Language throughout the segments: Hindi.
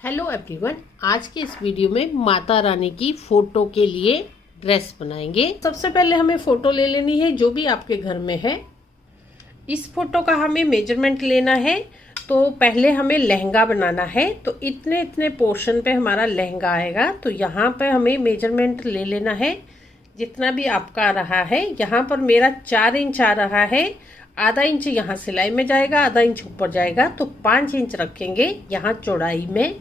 हेलो एवरीवन, आज के इस वीडियो में माता रानी की फोटो के लिए ड्रेस बनाएंगे। सबसे पहले हमें फोटो ले लेनी है जो भी आपके घर में है। इस फोटो का हमें मेजरमेंट लेना है। तो पहले हमें लहंगा बनाना है, तो इतने इतने पोर्शन पे हमारा लहंगा आएगा। तो यहाँ पे हमें मेजरमेंट ले लेना है जितना भी आपका आ रहा है। यहाँ पर मेरा 4 इंच आ रहा है, आधा इंच यहाँ सिलाई में जाएगा, आधा इंच ऊपर जाएगा, तो 5 इंच रखेंगे यहाँ चौड़ाई में।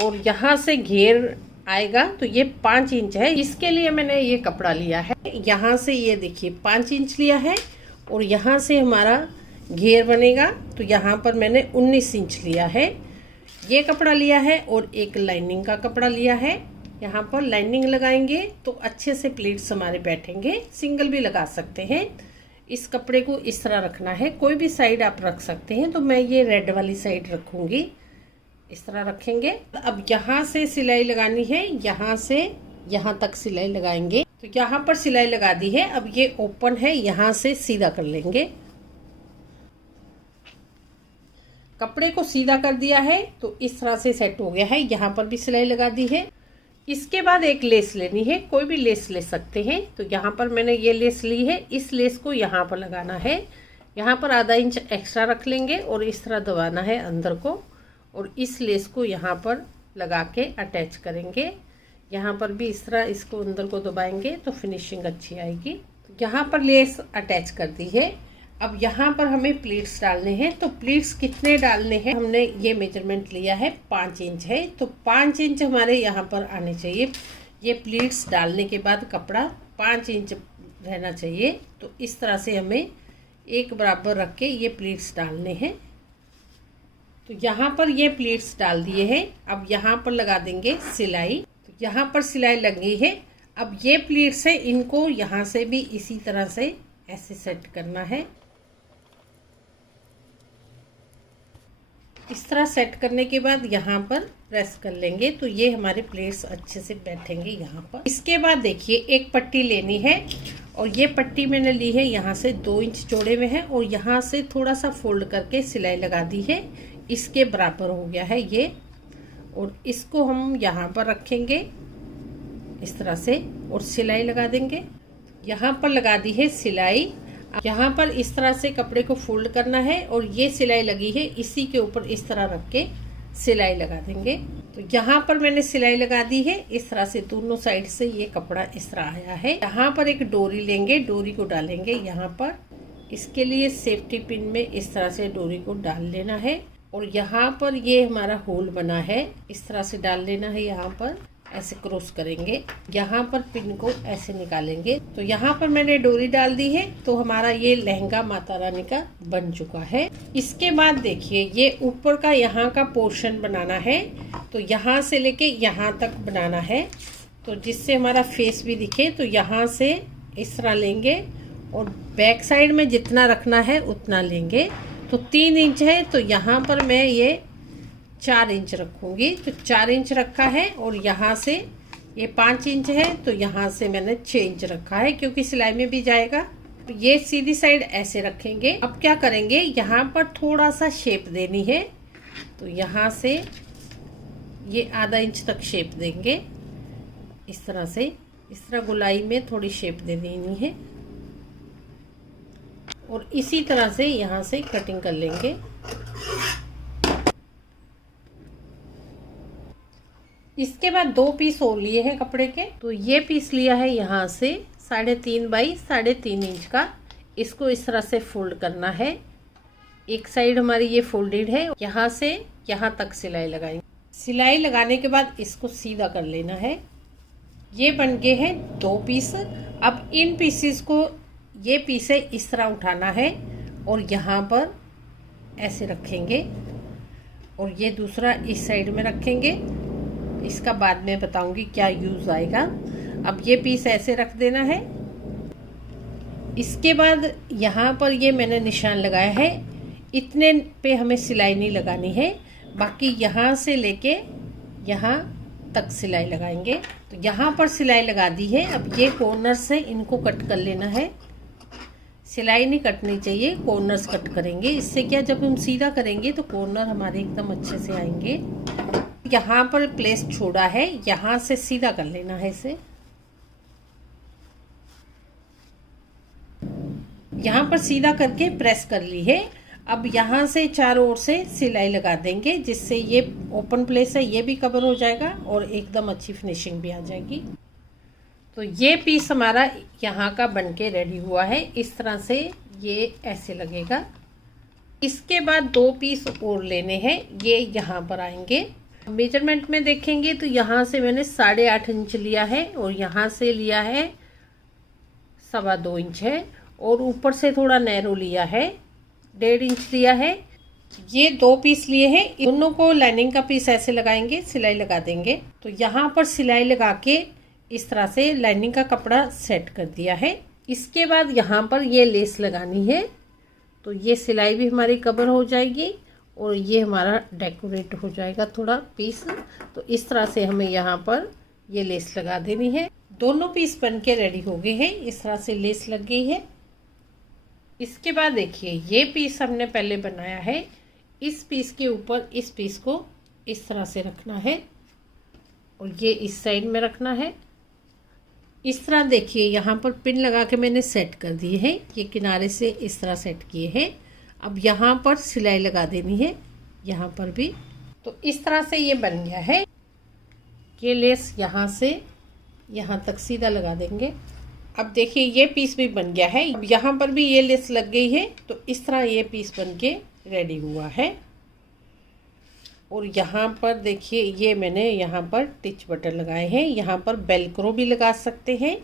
और यहाँ से घेर आएगा तो ये 5 इंच है। इसके लिए मैंने ये कपड़ा लिया है, यहाँ से ये देखिए 5 इंच लिया है। और यहाँ से हमारा घेर बनेगा तो यहाँ पर मैंने 19 इंच लिया है। ये कपड़ा लिया है और एक लाइनिंग का कपड़ा लिया है। यहाँ पर लाइनिंग लगाएंगे तो अच्छे से प्लीट्स हमारे बैठेंगे। सिंगल भी लगा सकते हैं। इस कपड़े को इस तरह रखना है, कोई भी साइड आप रख सकते हैं। तो मैं ये रेड वाली साइड रखूंगी, इस तरह रखेंगे। अब यहाँ से सिलाई लगानी है, यहाँ से यहाँ तक सिलाई लगाएंगे। तो यहाँ पर सिलाई लगा दी है। अब ये ओपन है, यहाँ से सीधा कर लेंगे। कपड़े को सीधा कर दिया है तो इस तरह से सेट हो गया है। यहाँ पर भी सिलाई लगा दी है। इसके बाद एक लेस लेनी है, कोई भी लेस ले सकते हैं। तो यहाँ पर मैंने ये लेस ली है। इस लेस को यहाँ पर लगाना है। यहाँ पर आधा इंच एक्स्ट्रा रख लेंगे और इस तरह दबाना है अंदर को। और इस लेस को यहाँ पर लगा के अटैच करेंगे। यहाँ पर भी इस तरह इसको अंदर को दबाएंगे तो फिनिशिंग अच्छी आएगी। तो यहाँ पर लेस अटैच कर दी है। अब यहाँ पर हमें प्लीट्स डालने हैं। तो प्लीट्स कितने डालने हैं, हमने ये मेजरमेंट लिया है 5 इंच है। तो 5 इंच हमारे यहाँ पर आने चाहिए। ये प्लीट्स डालने के बाद कपड़ा 5 इंच रहना चाहिए। तो इस तरह से हमें एक बराबर रख के ये प्लीट्स डालने हैं। तो यहाँ पर ये प्लीट्स डाल दिए हैं। अब यहाँ पर लगा देंगे सिलाई। तो यहाँ पर सिलाई लगी है। अब ये प्लीट्स है, इनको यहाँ से भी इसी तरह से ऐसे सेट करना है। इस तरह सेट करने के बाद यहाँ पर प्रेस कर लेंगे तो ये हमारे प्लेट्स अच्छे से बैठेंगे यहाँ पर। इसके बाद देखिए एक पट्टी लेनी है और ये पट्टी मैंने ली है यहाँ से 2 इंच चौड़े में है। और यहाँ से थोड़ा सा फोल्ड करके सिलाई लगा दी है। इसके बराबर हो गया है ये। और इसको हम यहाँ पर रखेंगे इस तरह से और सिलाई लगा देंगे। यहाँ पर लगा दी है सिलाई। यहाँ पर इस तरह से कपड़े को फोल्ड करना है और ये सिलाई लगी है, इसी के ऊपर इस तरह रख के सिलाई लगा देंगे। तो यहाँ पर मैंने सिलाई लगा दी है। इस तरह से दोनों साइड से ये कपड़ा इस तरह आया है। यहाँ पर एक डोरी लेंगे, डोरी को डालेंगे यहाँ पर। इसके लिए सेफ्टी पिन में इस तरह से डोरी को डाल लेना है। और यहाँ पर ये हमारा होल बना है, इस तरह से डाल लेना है। यहाँ पर ऐसे क्रॉस करेंगे, यहाँ पर पिन को ऐसे निकालेंगे। तो यहाँ पर मैंने डोरी डाल दी है। तो हमारा ये लहंगा माता रानी का बन चुका है। इसके बाद देखिए ये ऊपर का यहाँ का पोर्शन बनाना है। तो यहाँ से लेके यहाँ तक बनाना है, तो जिससे हमारा फेस भी दिखे। तो यहाँ से इस तरह लेंगे और बैक साइड में जितना रखना है उतना लेंगे। तो 3 इंच है, तो यहाँ पर मैं ये 4 इंच रखूंगी। तो 4 इंच रखा है। और यहाँ से ये 5 इंच है, तो यहाँ से मैंने 6 इंच रखा है क्योंकि सिलाई में भी जाएगा। तो ये सीधी साइड ऐसे रखेंगे। अब क्या करेंगे, यहाँ पर थोड़ा सा शेप देनी है। तो यहाँ से ये आधा इंच तक शेप देंगे इस तरह से। इस तरह गोलाई में थोड़ी शेप दे देनी है और इसी तरह से यहाँ से कटिंग कर लेंगे। इसके बाद 2 पीस और लिए हैं कपड़े के। तो ये पीस लिया है यहाँ से 3.5 बाई 3.5 इंच का। इसको इस तरह से फोल्ड करना है। एक साइड हमारी ये फोल्डेड है, यहाँ से यहाँ तक सिलाई लगाएंगे। सिलाई लगाने के बाद इसको सीधा कर लेना है। ये बन गए हैं 2 पीस। अब इन पीसेस को, ये पीस है इस तरह उठाना है और यहाँ पर ऐसे रखेंगे और ये दूसरा इस साइड में रखेंगे। इसका बाद में बताऊंगी क्या यूज आएगा। अब ये पीस ऐसे रख देना है। इसके बाद यहाँ पर ये मैंने निशान लगाया है, इतने पे हमें सिलाई नहीं लगानी है। बाकी यहाँ से लेके यहाँ तक सिलाई लगाएंगे। तो यहाँ पर सिलाई लगा दी है। अब ये कॉर्नर से इनको कट कर लेना है। सिलाई नहीं कटनी चाहिए, कॉर्नर्स कट करेंगे। इससे क्या, जब हम सीधा करेंगे तो कॉर्नर हमारे एकदम अच्छे से आएंगे। यहाँ पर प्लेस छोड़ा है, यहाँ से सीधा कर लेना है इसे। यहाँ पर सीधा करके प्रेस कर ली है। अब यहाँ से चारों ओर से सिलाई लगा देंगे, जिससे ये ओपन प्लेस है ये भी कवर हो जाएगा और एकदम अच्छी फिनिशिंग भी आ जाएगी। तो ये पीस हमारा यहाँ का बनके रेडी हुआ है। इस तरह से ये ऐसे लगेगा। इसके बाद 2 पीस और लेने हैं, ये यहाँ पर आएंगे। मेजरमेंट में देखेंगे तो यहाँ से मैंने 8.5 इंच लिया है और यहाँ से लिया है 2.25 इंच है और ऊपर से थोड़ा नैरो लिया है, 1.5 इंच लिया है। ये 2 पीस लिए हैं, दोनों को लाइनिंग का पीस ऐसे लगाएंगे, सिलाई लगा देंगे। तो यहाँ पर सिलाई लगा के इस तरह से लाइनिंग का कपड़ा सेट कर दिया है। इसके बाद यहाँ पर ये लेस लगानी है, तो ये सिलाई भी हमारी कवर हो जाएगी और ये हमारा डेकोरेट हो जाएगा थोड़ा पीस। तो इस तरह से हमें यहाँ पर ये लेस लगा देनी है। दोनों पीस बन के रेडी हो गए हैं, इस तरह से लेस लग गई है। इसके बाद देखिए ये पीस हमने पहले बनाया है, इस पीस के ऊपर इस पीस को इस तरह से रखना है और ये इस साइड में रखना है। इस तरह देखिए यहाँ पर पिन लगा के मैंने सेट कर दिए हैं, ये किनारे से इस तरह सेट किए हैं। अब यहाँ पर सिलाई लगा देनी है, यहाँ पर भी। तो इस तरह से ये बन गया है। ये लेस यहाँ से यहाँ तक सीधा लगा देंगे। अब देखिए ये पीस भी बन गया है, अब यहाँ पर भी ये लेस लग गई है। तो इस तरह ये पीस बन के रेडी हुआ है। और यहाँ पर देखिए ये मैंने यहाँ पर टिच बटन लगाए हैं, यहाँ पर बेलक्रो भी लगा सकते हैं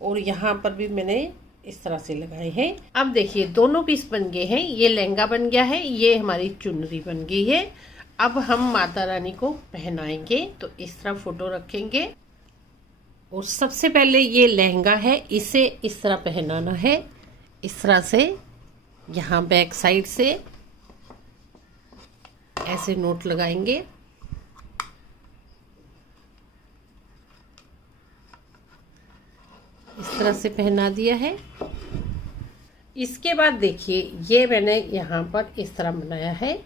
और यहाँ पर भी मैंने इस तरह से लगाए हैं। अब देखिए दोनों पीस बन गए हैं, ये लहंगा बन गया है, ये हमारी चुनरी बन गई है। अब हम माता रानी को पहनाएंगे, तो इस तरह फोटो रखेंगे और सबसे पहले ये लहंगा है, इसे इस तरह पहनाना है। इस तरह से यहाँ बैक साइड से ऐसे नोट लगाएंगे। इस तरह से पहना दिया है। इसके बाद देखिए ये मैंने यहाँ पर इस तरह बनाया है,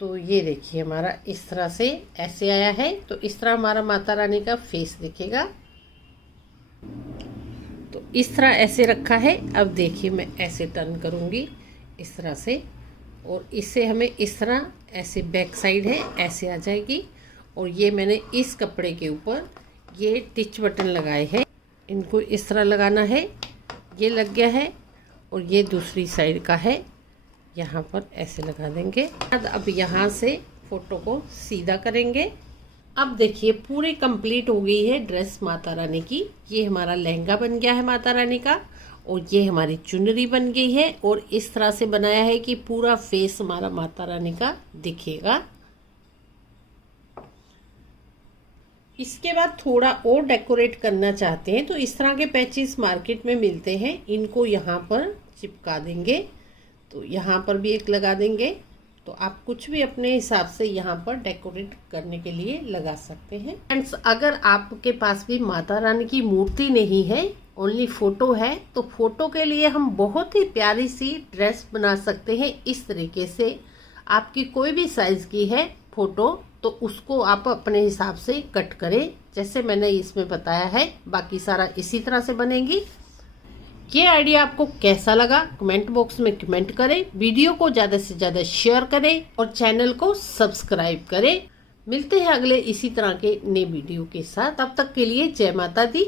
तो ये देखिए हमारा इस तरह से ऐसे आया है। तो इस तरह हमारा माता रानी का फेस दिखेगा। तो इस तरह ऐसे रखा है। अब देखिए मैं ऐसे टर्न करूँगी इस तरह से, और इससे हमें इस तरह ऐसे बैक साइड है ऐसे आ जाएगी। और ये मैंने इस कपड़े के ऊपर ये टिच बटन लगाए हैं, इनको इस तरह लगाना है। ये लग गया है और ये दूसरी साइड का है, यहाँ पर ऐसे लगा देंगे। अब यहाँ से फोटो को सीधा करेंगे। अब देखिए पूरी कंप्लीट हो गई है ड्रेस माता रानी की। ये हमारा लहंगा बन गया है माता रानी का और ये हमारी चुनरी बन गई है। और इस तरह से बनाया है कि पूरा फेस हमारा माता रानी का दिखेगा। इसके बाद थोड़ा और डेकोरेट करना चाहते हैं तो इस तरह के पैचेस मार्केट में मिलते हैं, इनको यहाँ पर चिपका देंगे। तो यहाँ पर भी एक लगा देंगे। तो आप कुछ भी अपने हिसाब से यहाँ पर डेकोरेट करने के लिए लगा सकते हैं। फ्रेंड्स, अगर आपके पास भी माता रानी की मूर्ति नहीं है, ओनली फोटो है, तो फोटो के लिए हम बहुत ही प्यारी सी ड्रेस बना सकते हैं। इस तरीके से आपकी कोई भी साइज की है फोटो, तो उसको आप अपने हिसाब से कट करें, जैसे मैंने इसमें बताया है। बाकी सारा इसी तरह से बनेगी। ये आइडिया आपको कैसा लगा कमेंट बॉक्स में कमेंट करें। वीडियो को ज़्यादा से ज़्यादा शेयर करें और चैनल को सब्सक्राइब करें। मिलते हैं अगले इसी तरह के नए वीडियो के साथ। तब तक के लिए जय माता दी।